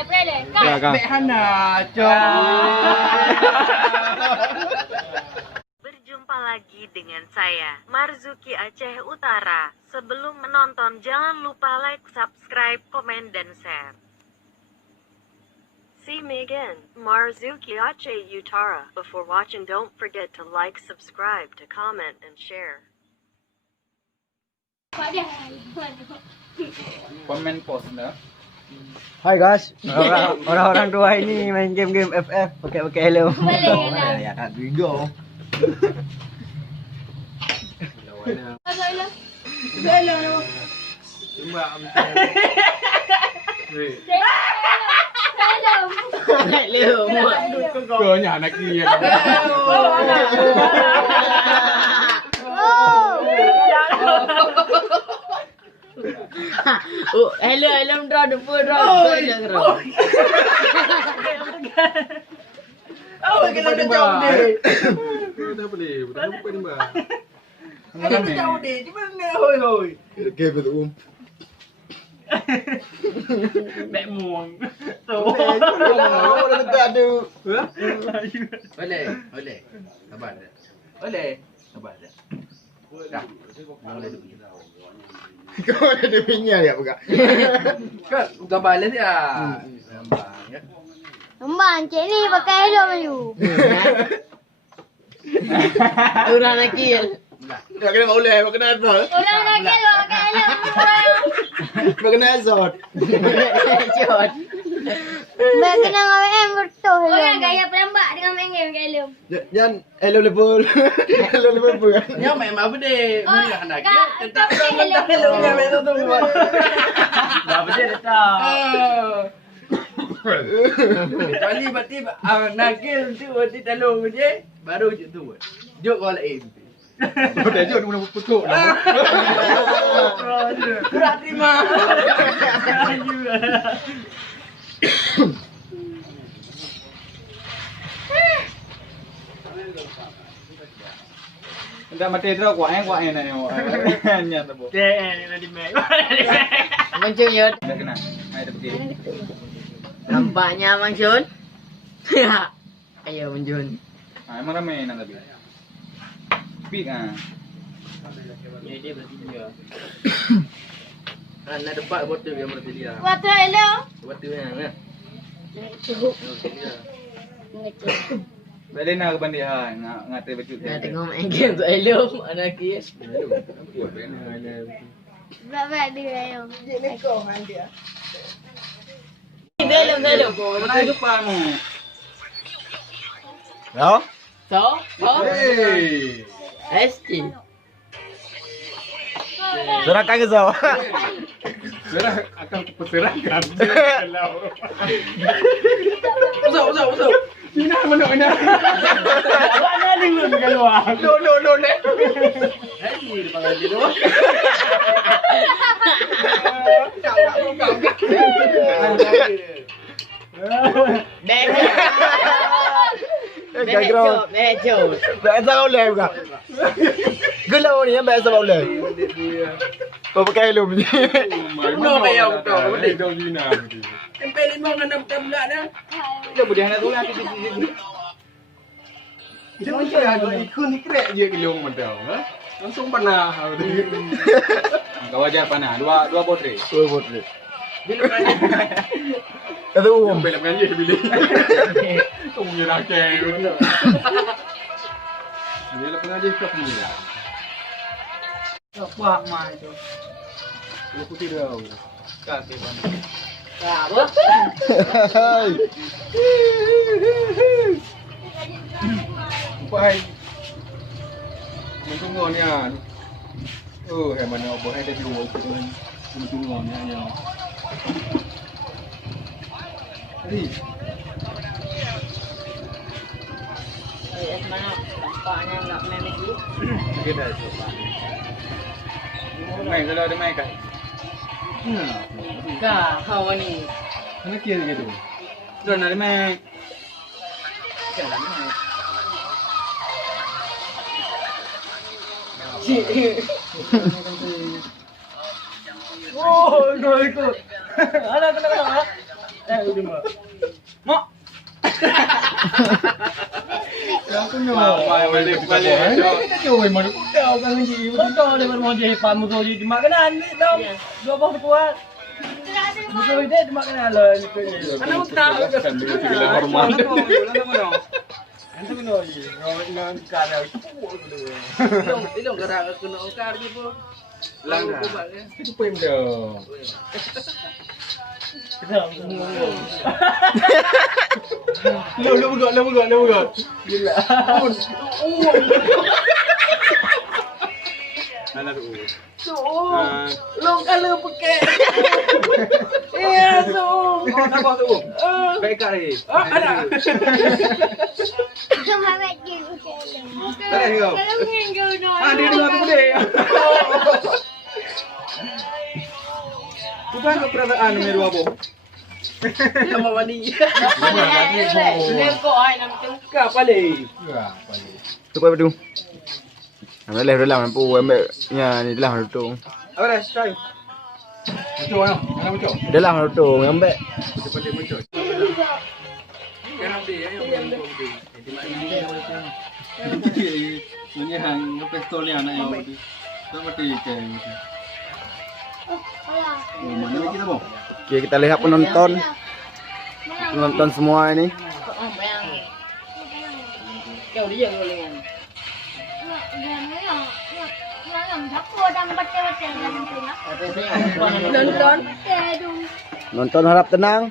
Hana, Berjumpa lagi dengan saya, Marzuki Aceh Utara. Sebelum menonton, jangan lupa like, subscribe, komen, dan share. See me again, Marzuki Aceh Utara. Before watching, don't forget to like, subscribe, to comment, and share. Komen post dah. Hai guys, orang-orang tua ini main game-game FF pakai helm. Ya kan Bigo. Kau ni anak dia. Helm draw depa draw. Oh, kita dah jauh deh. Dah boleh, dah lupa ni mbak. Kita jauh deh, cuma ni hoi. Game tu. Mek muang. Oh, dah tak ada. Boleh. Sabar dah. Boleh. Sabar dah. Dah. Boleh dulu. Kau ada minyak ya bukan? Kan bukan balas ya. Nampak ya. Mbak, cik ni pakai helm you. Orang nakil. Tak kena boleh, kena azot. Orang nakal pakai helm. Kena azot. Jod. Mbak kena ngawin betul helm. Orang gaya pelambak dengan main game pakai helm. Jangan hello level. Hello level apa kan? Yang main apa deh? Oh, Mana nak kak, tetap kak pakai helm. helm yang main tu. Dah betul dah. Kali berarti nakil tu berarti tolong je. Baru je tu. Jok kau lain. Dah jom mula putuk dah. Berat terima. Dah mati terus kuat nak yo. Hanya tu. Ready make. Mancung ya. Dah kena. Hai dah pergi. Nampaknya Mang Jun. Ayo Mang Jun. Ah, emang ramai nak tapi. Speak ah. Dia berarti dia. Nak dapat botol yang berarti dia. Waktu helm. Botol yang mana? Balik nak ke bandit ha, ngata betul. Dah tengok main game tu helm anak kis. Bapak dia helm. Helm. Mana depanmu? Ya? So, Hey. ST. Serahkan ke Zau? Serah akan kuperserahkan. Usah. Ini mana? Mana ni lu keluar? No. Ini depan dia tu. Bejo. Biasa boleh bukan? Gelau ni yang biasa boleh. Kau pakai helm ni. No payah betul. Boleh. Dah Lina. Sampai 5 dengan 6 bulan dah. Dia boleh nak tolong aku sini. Jangan cakap ikut ni krek je kelong mentau. Langsung panah. Kau ajar panah. Dua potret. Bila berani. Kata umum. Bila mengaji bila. Kau punya rakyat. Bila pengaji kau punya. Apa mai tu? Dia putih dah. Kasih panah. Apa? Pai. Tunggu ni ah. Oh, hai mana apa hai dah dua tunggu ni hanya. Hey. Mana? Nampaknya nak main lagi. Kita dah coba. Main kalau ada main kan. Kah, kau ni. Mana kira gitu. Dah nak main. Jangan main. Oh, no ikut. Ada kena. udah mak. Aku nyo. Balik. Kita cuy mana kau kan ni. Betul dia bermoh je pamu tu je makanan ni dah. Dua bawah kuat. Betul dia makanan lah. Anak utang. Hormat. Itu kena je. Orang kara. Ilong kara kena kar je pun. Lang dah. Itu pun dah. Lu buat. Gila. Anak tu. Long kala pakai. Iya, so. Oh, nampak tu. Baik kat lagi. Anak. Sama lagi ke elok. Ada kau. Kalau minggu no. Dia dengar tu dia. Bukan ke perasaan meru apa? Sama mani. Dia kok ai nam tu. Kau paling. Tu apa tu? Ambil leh dalam lampu ambil nya ni dalam tu. Apa dah? Try. Muncul kan? Jangan muncul. Dalam tu ambil. Cepat dia muncul. Kan dia yang muncul. Ini hang pistol ni anak yang mati. Tak mati ke. Mana lagi kita bang? Okey, kita lihat penonton. Penonton semua ini. Kau dia golengan. Nonton. Nonton harap tenang.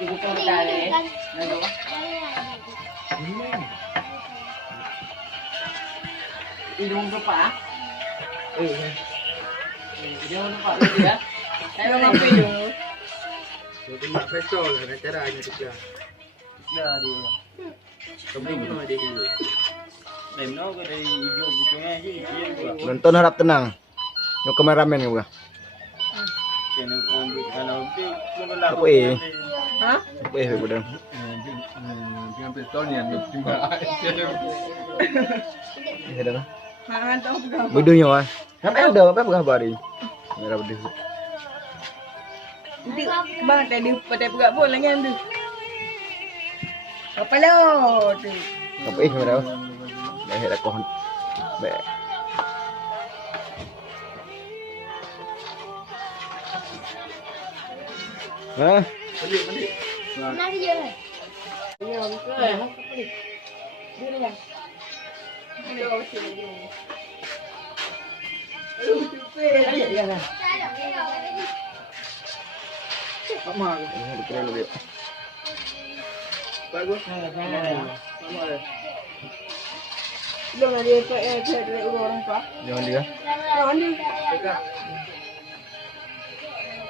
Ibu kau dah le. Hidung lupa. Hidung lupa dia. Saya mampu hidung. Jadi mak pistol lah caranya tu. Dah dia. Kamu dia dulu. Leno ke dari hijau bukunya je dia juga. Nonton harap tenang. Yo kameramen ni bukan. Kena ambil kalau tu kalau Apa eh? Hah? Apa eh budak? Jangan pistol ni yang timbal. Eh dah. Ha tahu sudah. Bodohnya ah. Apa khabar ni? Merah bodoh. Nanti bang tadi pada buka pun lagi tu. Apa lo tu? Apa eh merah? Dah dah kohon. Baik. Hah? Nari je. Ya, betul. Dia dia. Dia orang sini. Ayo dia kan. Sama. Betul lebih. Bagus. Sama. Belum ada saya orang apa? Jangan dia. Jangan ni.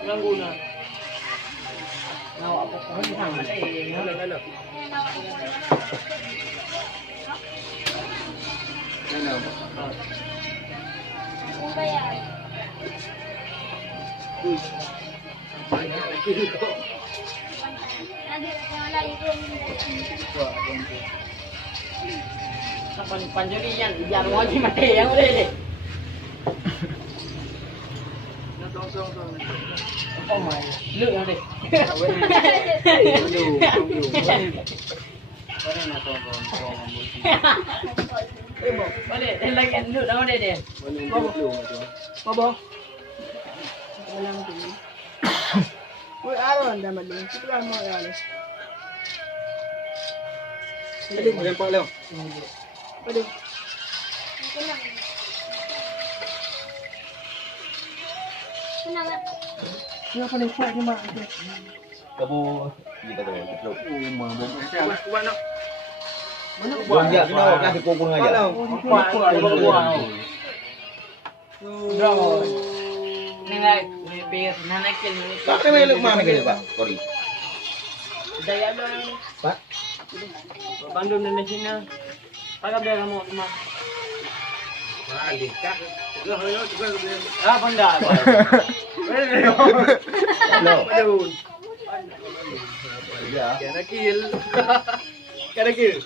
Guna. Nawak pokok ni sama ada. Hello. Kapan panjurian biar wajib mati yang boleh deh. Oh my, lu yang deh. Boleh, lagi lu dah boleh deh. Apa? Oi, aron dah malu. Kita kan mau ya. Jadi boleh pak leo. Aduh. Kenapa? Siapa ni kuat ni mak? Kamu kita tu. Kuat nak. Mana Buang dia kena kasih pokok aja. Kuat. Nengai, biar nanak kini. Tak kena elok mana ke Pak? Sorry. Daya dong. Pak. Bandung dan Cina. Pakai dia kamu rumah. Ah, pandai. No. Aduh. Ya. Kena kill. Kena kill.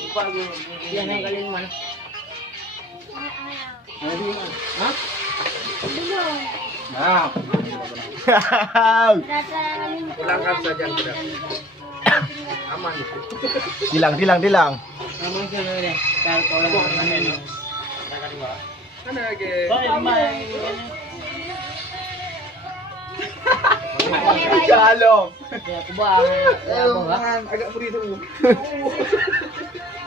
Lupa gue. Dia naik kali mana? Belum. Nah, pulangkan saja sudah. Aman itu. Tilang. Namun sila ni. Kalau orang ini. Mana lagi? Jalong. Aku buang. Agak perih tu.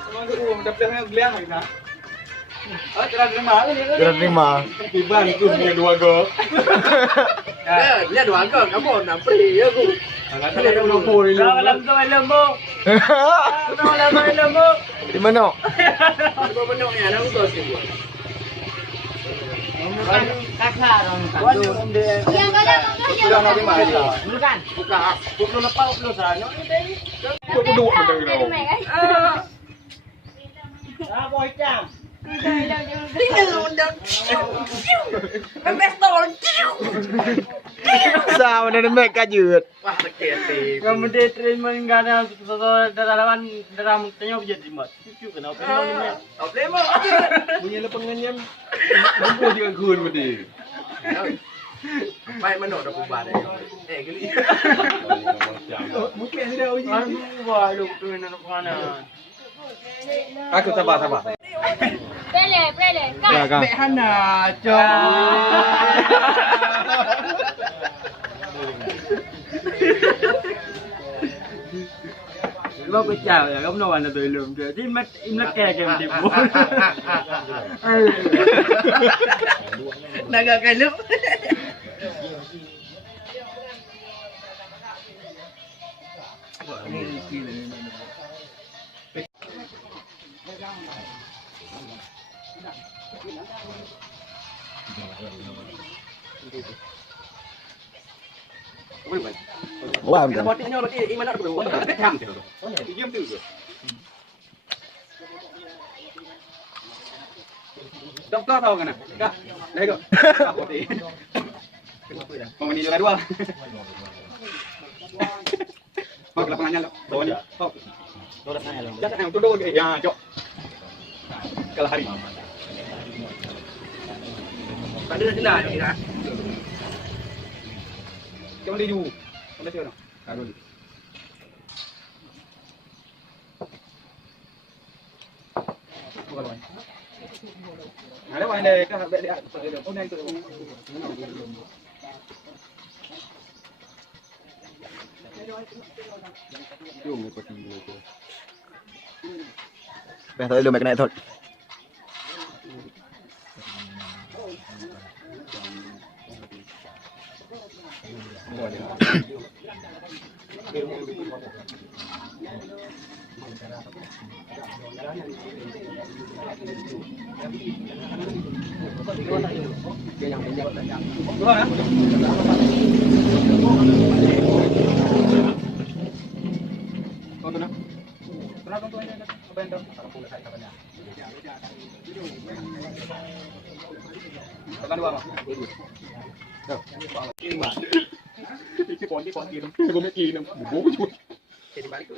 Memang tu dah pelangnya geliang lagi nak. Oh, Terima. Tiban tu punya 2 go. Dia 2 go, kamu nak perih aku. Kalau ada nombor ni. Alam mo. Alam mo. Di mana? Apa benda ni ada untuk sini. Kakak orang Yang kalau Sudah nak di mana? Bukan. Buka. 20 lepas 20 sana. Kau duduk benda ni. Ah, boy jam. Sao mana mek kajut. Wah, sakit. Kamu dia treatment gana daraman daram tanya jadi mat. Cucu kenapa ni ni? Apa lemo? Punya lepengan yang Lupa dia kun benda. Baik mana dah kubah dah. Geli. Mungkin dia uji. Aduh, wah, lu tu nak mana? Aku sabar. Pele. Kak. Hana, Lo có chào là ông nói là tôi lượm kìa, chứ mất im lắc kè kìa đi bố. Naga kalup. Wah, Kita buat ini berarti iman nak berbuat. Jam tu. Jam tu. Doktor tahu kan? Kak, dah go. Kau ni juga dua. Kau ke lapangannya lo. Bawa ni. Kau. Jangan yang tu ke. Ya, jok. Kalau hari. Pada dah ni dah. Jangan dia dulu. Boleh tengok. Kalau ni. Ada mana dah habis dia. Oh, naik tu. Dah tak lu mek naik tot. Jadi balik tu.